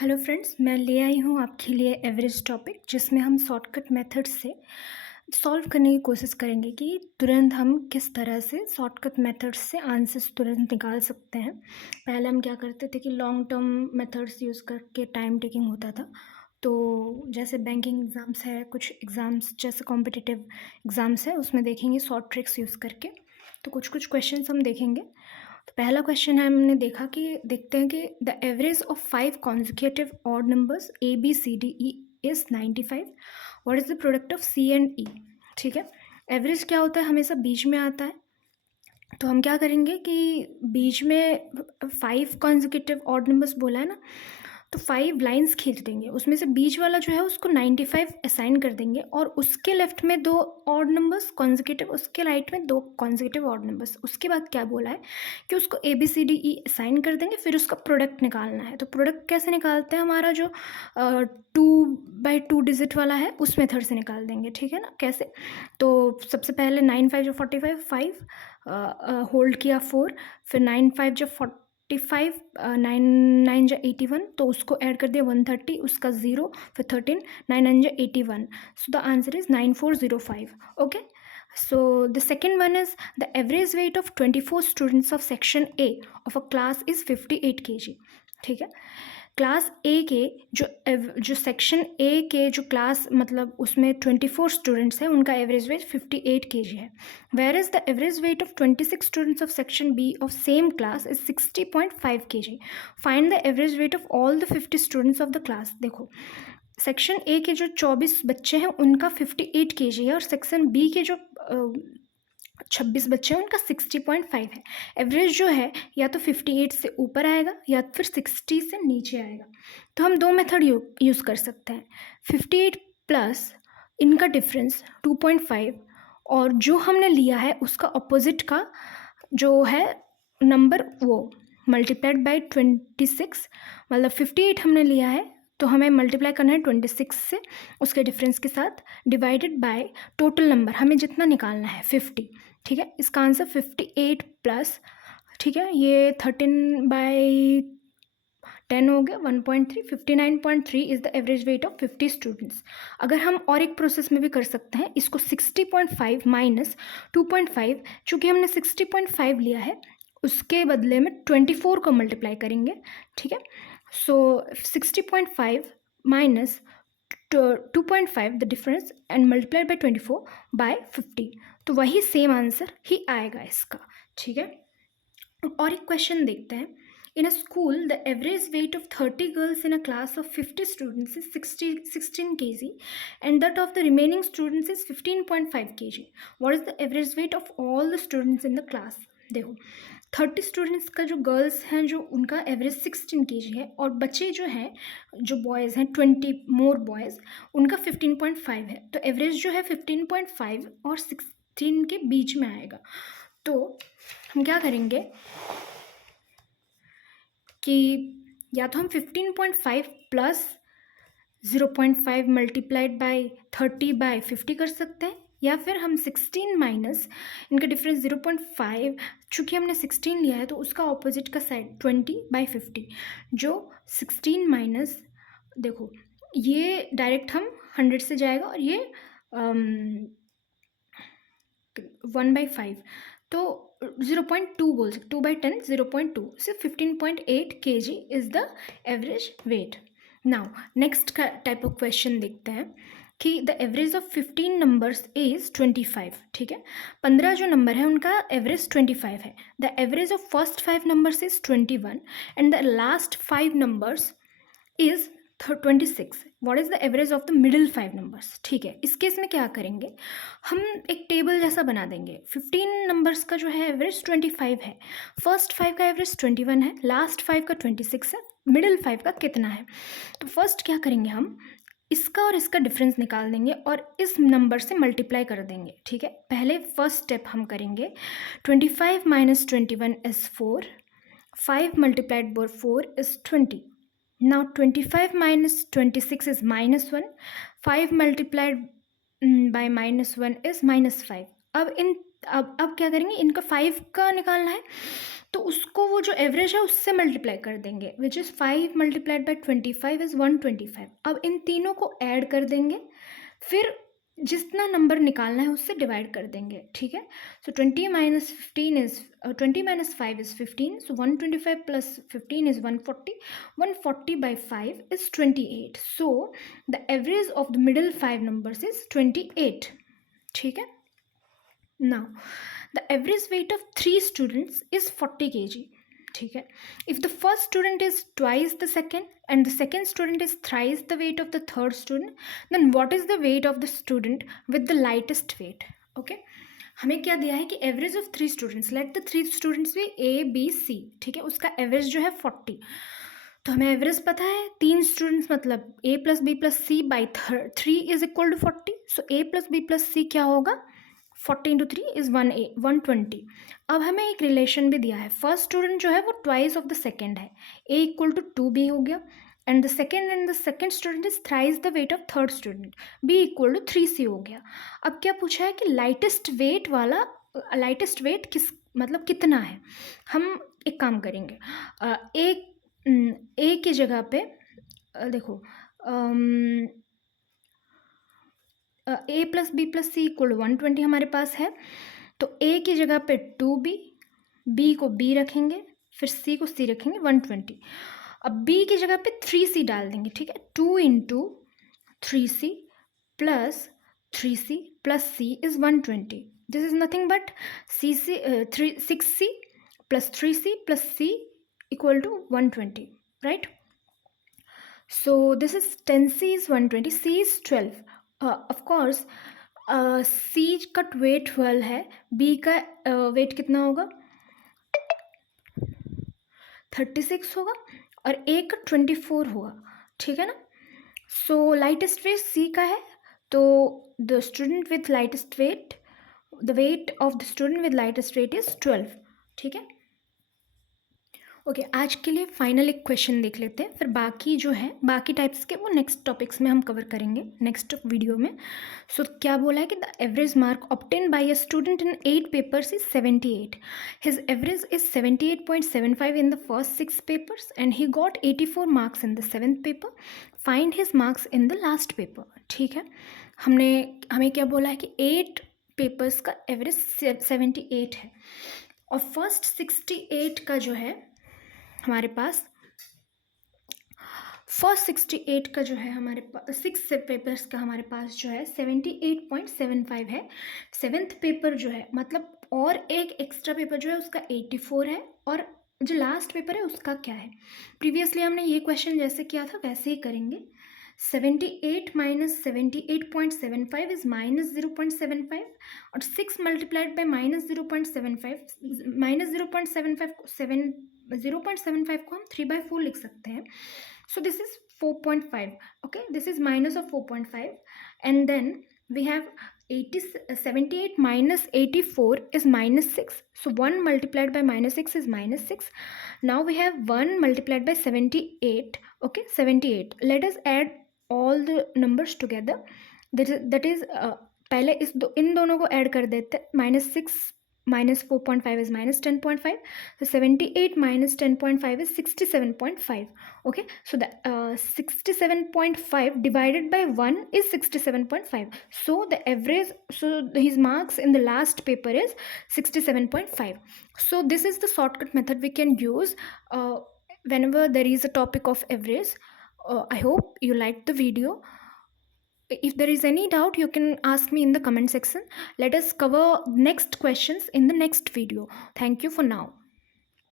Hello friends, मैं ले आई हूँ आपके लिए एवरेज टॉपिक, जिसमें हम शॉर्टकट मेथड से सॉल्व करने की कोशिश करेंगे कि तुरंत हम किस तरह से शॉर्टकट मेथड से आंसर्स तुरंत निकाल सकते हैं। पहले हम क्या करते थे कि लॉन्ग टर्म मेथड्स यूज़ करके टाइम टेकिंग होता था। तो जैसे बैंकिंग एग्ज़ाम्स है, कुछ एग्ज़ाम्स जैसे कॉम्पिटिटिव एग्ज़ाम्स है, उसमें देखेंगे शॉर्ट ट्रिक्स यूज़ करके। तो कुछ कुछ क्वेश्चंस हम देखेंगे। तो पहला क्वेश्चन है, हमने देखा कि देखते हैं कि the average of 5 consecutive odd numbers A B C D E is 95। What is the product of C and E. ठीक है, एवरेज क्या होता है, हमेशा बीच में आता है। तो हम क्या करेंगे कि बीच में 5 कॉन्जिक्यूटिव ऑड नंबर्स बोला है ना, तो 5 लाइन्स खींच देंगे, उसमें से बीच वाला जो है उसको 95 असाइन कर देंगे, और उसके लेफ्ट में 2 ऑड नंबर्स कॉन्जिक्यूटिव, उसके राइट में 2 कॉन्जिक्यूटिव ऑड नंबर्स। उसके बाद क्या बोला है कि उसको a B C D e assign कर देंगे, फिर उसका प्रोडक्ट निकालना है। तो प्रोडक्ट कैसे निकालते हैं, हमारा जो 2/2 डिजिट वाला है उस मेथड से निकाल देंगे। ठीक है ना, कैसे? तो सबसे पहले 9 5 जो 45, 5 होल्ड किया 4, फिर 9 5 जो 45, 9 9 जो 81, तो उसको ऐड कर दिया 130, उसका 0, फिर 13, 9 9 जो 81। So the answer is 9405। Okay, so the second one is the average weight of 24 students of section A of a class is 58 kg। ठीक है, क्लास ए के जो सेक्शन ए के जो क्लास मतलब उसमें 24 स्टूडेंट्स हैं, उनका एवरेज वेट 58 kg है। Where is the average weight of 26 students of section b of same class is 60.5 kg। Find the average weight of all the 50 students of the class. देखो, section a के जो 24 बच्चे हैं उनका 58 kg है, और section B के जो 26 बच्चे हैं उनका 60.5 है। एवरेज जो है या तो 58 से ऊपर आएगा या फिर 60 से नीचे आएगा। तो हम 2 मेथड यूज़ कर सकते हैं, 58 प्लस इनका डिफरेंस 2.5, और जो हमने लिया है उसका अपोजिट का जो है नंबर वो मल्टीप्लाइड बाई 26। मतलब 58 हमने लिया है तो हमें मल्टीप्लाई करना है 26 से, उसके डिफरेंस के साथ, डिवाइडेड बाय टोटल नंबर हमें जितना निकालना है 50। ठीक है, इसका आंसर 58 प्लस, ठीक है, ये 13/10 हो गया 1.3, 59.3 is the average weight of 50 students. अगर हम और एक प्रोसेस में भी कर सकते हैं, इसको 60.5 माइनस 2.5, चूँकि हमने 60.5 लिया है उसके बदले में 24 को मल्टीप्लाई करेंगे। ठीक है, so 60.5 minus 2.5 the difference and multiplied by 24 by 50, तो वही सेम आंसर ही आएगा इसका। ठीक है, और एक क्वेश्चन देखते हैं। In a school the average weight of 30 girls in a class of 50 students is 16 kg and that of the remaining students is 15.5 kg। What is the average weight of all the students in the class. देखो, 30 students का जो girls हैं जो उनका average 16 kg है, और बच्चे जो हैं जो बॉयज़ हैं 20 मोर बॉयज़, उनका 15.5 है। तो एवरेज जो है 15.5 और 16 के बीच में आएगा। तो हम क्या करेंगे कि या तो हम 15.5 प्लस 0.5 मल्टीप्लाइड बाई 30/50 कर सकते हैं, या फिर हम 16 माइनस इनका डिफरेंस 0.5, चूँकि हमने 16 लिया है तो उसका ऑपोजिट का साइड 20/50, जो 16 माइनस, देखो ये डायरेक्ट हम 100 से जाएगा, और ये 1/5, तो 0.2 बोल सकते, 2/10 0.2 से 15.8 kg is the average wait. Now next का टाइप ऑफ क्वेश्चन देखते हैं कि the average of 15 numbers is 25। ठीक है, 15 जो नंबर है उनका एवरेज 25 है। The average of first 5 numbers is 21 and the last 5 numbers is 26। What is the average of the middle 5 numbers. ठीक है, इस केस में क्या करेंगे, हम एक टेबल जैसा बना देंगे। 15 नंबर्स का जो है एवरेज 25 है, फर्स्ट 5 का एवरेज 21 है, लास्ट 5 का 26 है, मिडिल 5 का कितना है। तो फर्स्ट क्या करेंगे, हम इसका और इसका डिफरेंस निकाल देंगे और इस नंबर से मल्टीप्लाई कर देंगे। ठीक है, पहले फर्स्ट स्टेप हम करेंगे, 25 minus 21 is 4, 5 multiplied by 4 is 20। Now 25 minus 26 is -1, 5 multiplied by -1 is -5। अब इन अब क्या करेंगे, इनका 5 का निकालना है, तो उसको वो जो एवरेज है उससे मल्टीप्लाई कर देंगे, which is 5 multiplied by 25 is 125। अब इन तीनों को ऐड कर देंगे, फिर जितना नंबर निकालना है उससे डिवाइड कर देंगे, ठीक है। सो 20 minus 15 is 20 minus 5 is 15, so 125 plus 15 is 140, 140 by 5 is 28, so the average of the middle 5 numbers is 28, ठीक है। now the average weight of 3 students is 40 kg, ठीक है। if the first student is twice the second and the second student is thrice the weight of the third student, then what is the weight of the student with the lightest weight? okay, हमें क्या दिया है कि average of 3 students, let the 3 students भी A B C, ठीक है, उसका average जो है 40, तो हमें एवरेज पता है 3 स्टूडेंट्स मतलब A plus B plus C by 3 is equal to 40, so A plus B plus C क्या होगा, 40 इंटू 3 इज़ 120। अब हमें एक रिलेशन भी दिया है, फर्स्ट स्टूडेंट जो है वो ट्वाइस ऑफ द सेकेंड है, ए इक्वल टू 2b हो गया, and the second student is thrice the weight of third student, b equal to 3c हो गया। अब क्या पूछा है कि लाइटेस्ट वेट वाला, लाइटेस्ट वेट किस मतलब कितना है। हम एक काम करेंगे, ए की जगह पे देखो ए प्लस बी प्लस सी इक्वल 120 हमारे पास है, तो ए की जगह पे 2b, बी को b रखेंगे, फिर c को c रखेंगे 120। अब b की जगह पे 3c डाल देंगे, ठीक है, 2 into 3c plus 3c plus c is 120, this is nothing but 6c plus 3c plus c equal to 120, right. so this is 10c is 120, c is 12, of course C का weight 12 है, B का wait कितना होगा 36 होगा, और ए का 24 होगा, ठीक है ना। सो लाइटेस्ट वेट सी का है, तो the student with lightest weight, the weight of the student with lightest weight is 12, ठीक है। ओके आज के लिए फाइनल एक क्वेश्चन देख लेते हैं, फिर बाकी जो है बाकी टाइप्स के वो नेक्स्ट टॉपिक्स में हम कवर करेंगे नेक्स्ट वीडियो में। सो क्या बोला है कि the average mark obtain bye a student in 8 papers is 78, his average is 78.75 in the first 6 papers and he got 84 marks in the 7th paper, find his marks in the last paper, ठीक है। हमें क्या बोला है कि 8 papers का average 78 है, और फर्स्ट 68 का जो है हमारे पास, फर्स्ट 68 का जो है हमारे पास 6 पेपर्स का हमारे पास जो है 78.75 है, 7th पेपर जो है मतलब और एक एक्स्ट्रा पेपर जो है उसका 84 है, और जो लास्ट पेपर है उसका क्या है। प्रीवियसली हमने ये क्वेश्चन जैसे किया था वैसे ही करेंगे, 78 माइनस 78.75 इज माइनस 0.75, और 6 मल्टीप्लाइड बाई माइनस 0.75, माइनस 0.75 को हम 3/4 लिख सकते हैं, so this is 4.5, okay, this is minus of 4.5, and then we have 78 minus 84 is minus 6, so 1 multiplied by minus 6 is minus 6. Now we have 1 multiplied by 78, okay, 78. Let us add all the numbers together, that is पहले इन दोनों को add कर देते हैं, minus 6 minus 4.5 is minus 10.5, so 78 minus 10.5 is 67.5, okay, so the 67.5 divided by 1 is 67.5, so the average, so his marks in the last paper is 67.5. so this is the shortcut method we can use whenever there is a topic of average. I hope you liked the video. If there is any doubt, you can ask me in the comment section. Let us cover next questions in the next video. Thank you for now.